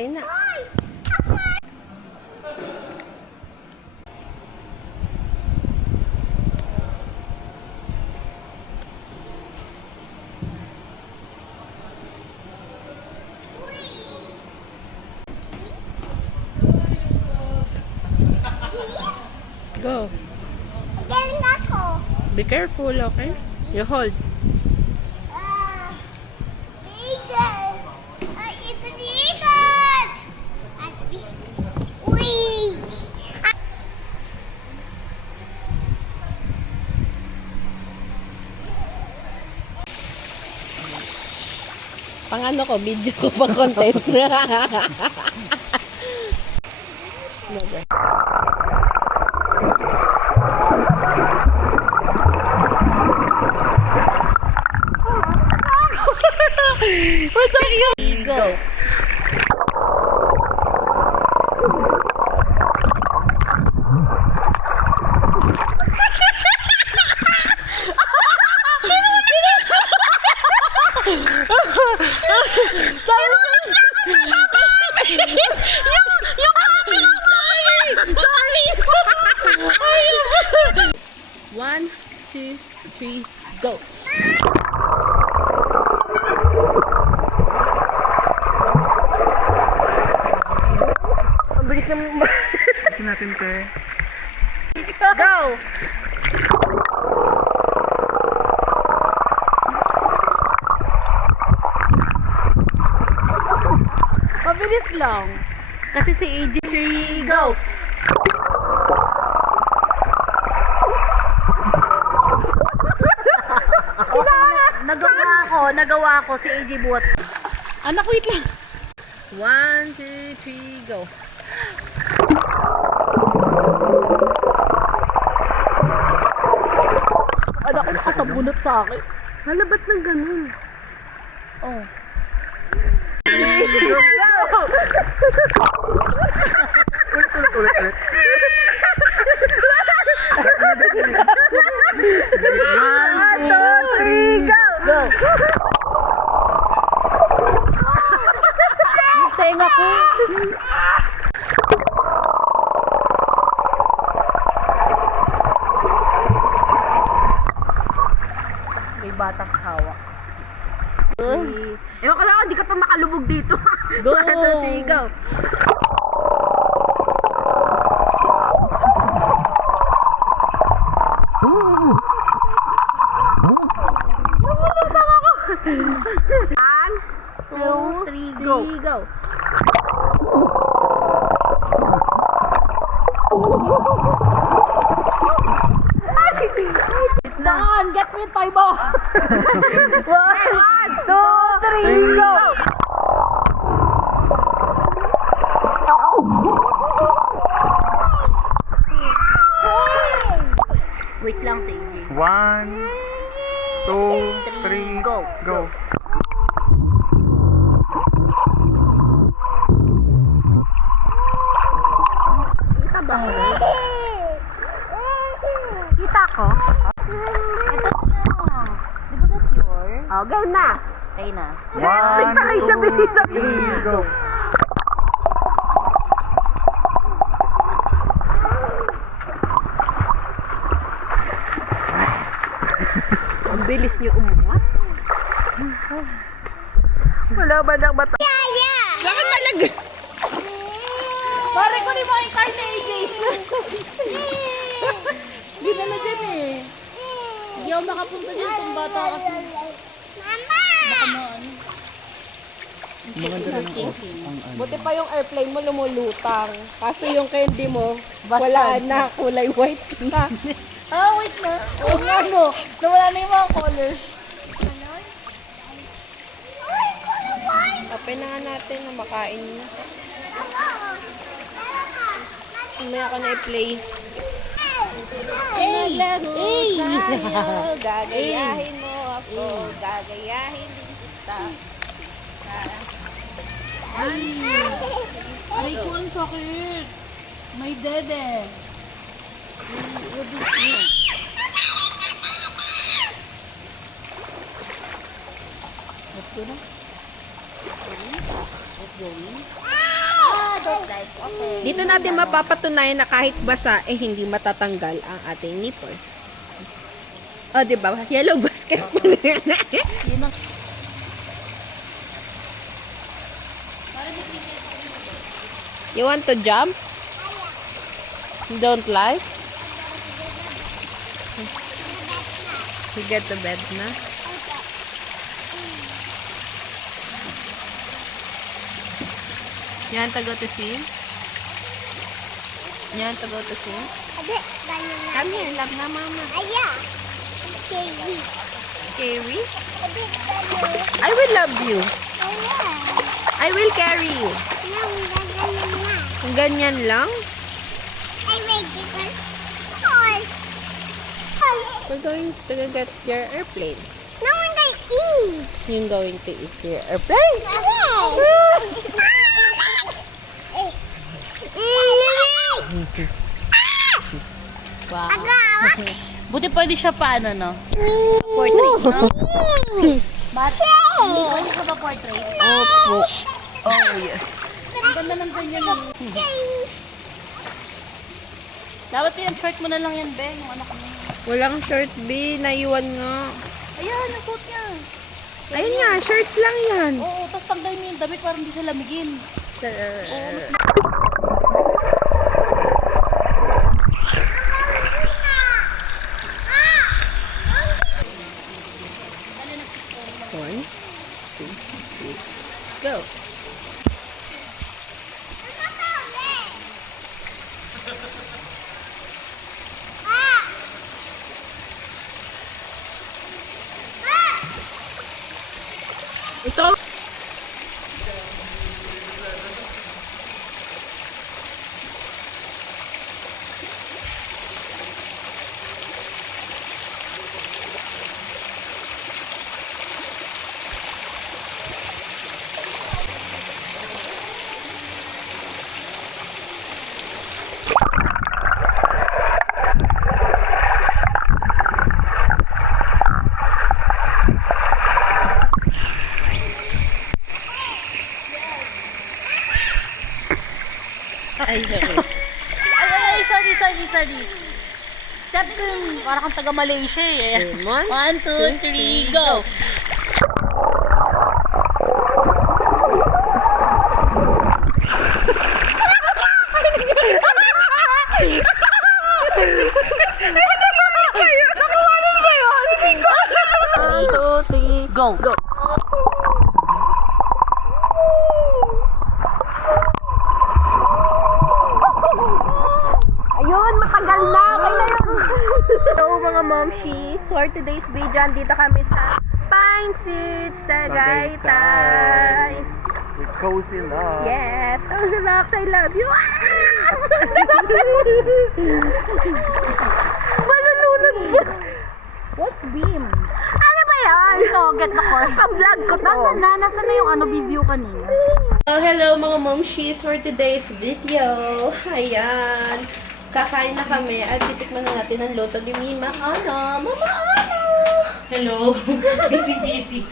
Okay na. Go. Galing ako. Be careful, okay? You hold. Ikot. Ikot. Uy. Pang ano ko, video ko pa content. What's up, you? Go. One, two, three, go. Ang bilis naman. Ito natin, te. Go! Mabilis lang. Kasi si AJ, go! Nagawa ko si AJ buhat. Anak, wait lang. 1, 2, 3, go. Anak ko nakasabunot sa akin. Hala, ba't nang ganun? Oh. Go! Ulit. One, two, three, go! Go! Yung tenga ko. May batang hawak. Ewan ko lang, hindi ka pa makalubog dito. Go! 1, 2, 3, go! One, two, three, go! Doon, get me toy mo! 1, 2, 3, go! Wait lang, TJ. 1, 2, 3, go! go. Kita ba? Kita ko? Ito na. Di ba that's yours? Oh, go na. Okay na. 1, 2, 3, go. Ang bilis niyo umuhat. Wala ba nang mata? Bakit malag? Pare ko rin mga kain na AJ. Ginala dyan eh. Hindi ako makapunta dyan itong bata kasi. Mama! Baka ano. Maganda rin ang off. Ang ano. Buti pa yung airplane mo lumulutang. Kaso yung candy mo, wala na, kulay white na. Ah, wait na. Oo nga no. Nawala na yung mga colors. Open na nga natin na makain niya. Mamaya ka na i-play. Hey! Hey! Gagayahin mo ako, gagayahin din kita. Ay, ko ang sakit. May dede. Let's go na. Let's go. Okay. Dito natin mapapatunayan na kahit basa, hindi matatanggal ang ating nipple. O, diba? Yellow basketball. Yun ang... You want to jump? You don't like? You get to bed na? You want to go to swim? You want to go to swim? Ade, ganyan na. Come here, love na mama. Aya. Scary. Scary? Ade, ganyan. I will love you. Aya. I will carry you. Nang ganyan na. Kung ganyan lang, I make it a toy. we're going to get your airplane. No one can eat. You're going to eat your airplane? Wow. Agawak. Buti pwede siya paano, no? Portrait, no? But, pwede siya ba portrait? Opo. Oh, yes. Ang ganda ng ganyan, no? Dapat pinag-short mo na lang yan, Ben, yung anak mo. Walang shirt, B. Naiwan nga. Ayan, ang suot niya. Ayun nga, shirt lang yan. Oo, tapos tanggal mo yung damit para hindi siya lamigin. One, two, three, go. Ito. Ay, sorry. Sorry. Step dun, parang kang taga Malaysia eh. One, 1, 2, 3, go! One, two, three, go! Go! Ayun, matagal na. Kaya yun. So, mga momshies, for today's video, andito kami sa Pine Seeds, Tagaytay. With cozy love. Yes. Cozy Locks, I love you. Malulunod ba? What's beam? Ano ba yan? Ito, get the core. Ang vlog ko to. Nasaan na yung review kanina? Oh, hello mga momshies for today's video. Ayan. Kakain na kami at titikman na natin ang luto ni Mima Ana. Mama Ana! Hello. Busy.